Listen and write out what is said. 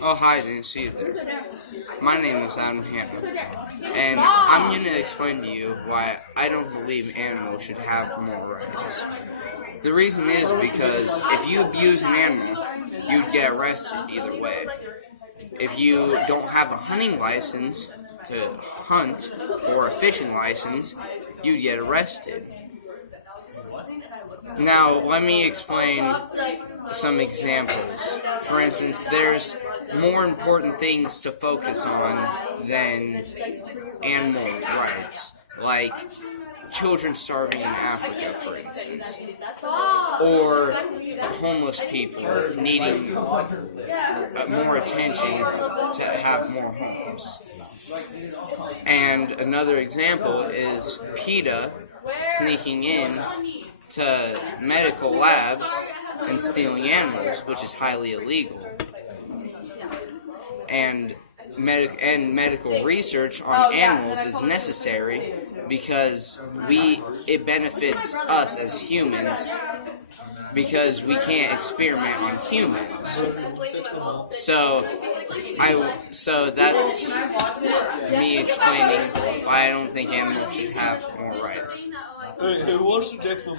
Oh, hi, I didn't see you there. My name is Adam Hannah, and I'm going to explain to you why I don't believe animals should have more rights. The reason is because if you abuse an animal, you'd get arrested either way. If you don't have a hunting license to hunt or a fishing license, you'd get arrested. Now, let me explain some examples. For instance, there's more important things to focus on than animal rights, like children starving in Africa, for instance, or homeless people needing more attention to have more homes. And another example is PETA sneaking in to medical labs and stealing animals, which is highly illegal. And medical research on animals is necessary because it benefits us as humans, because we can't experiment on humans. So that's me explaining why I don't think animals should have more rights. Who wants the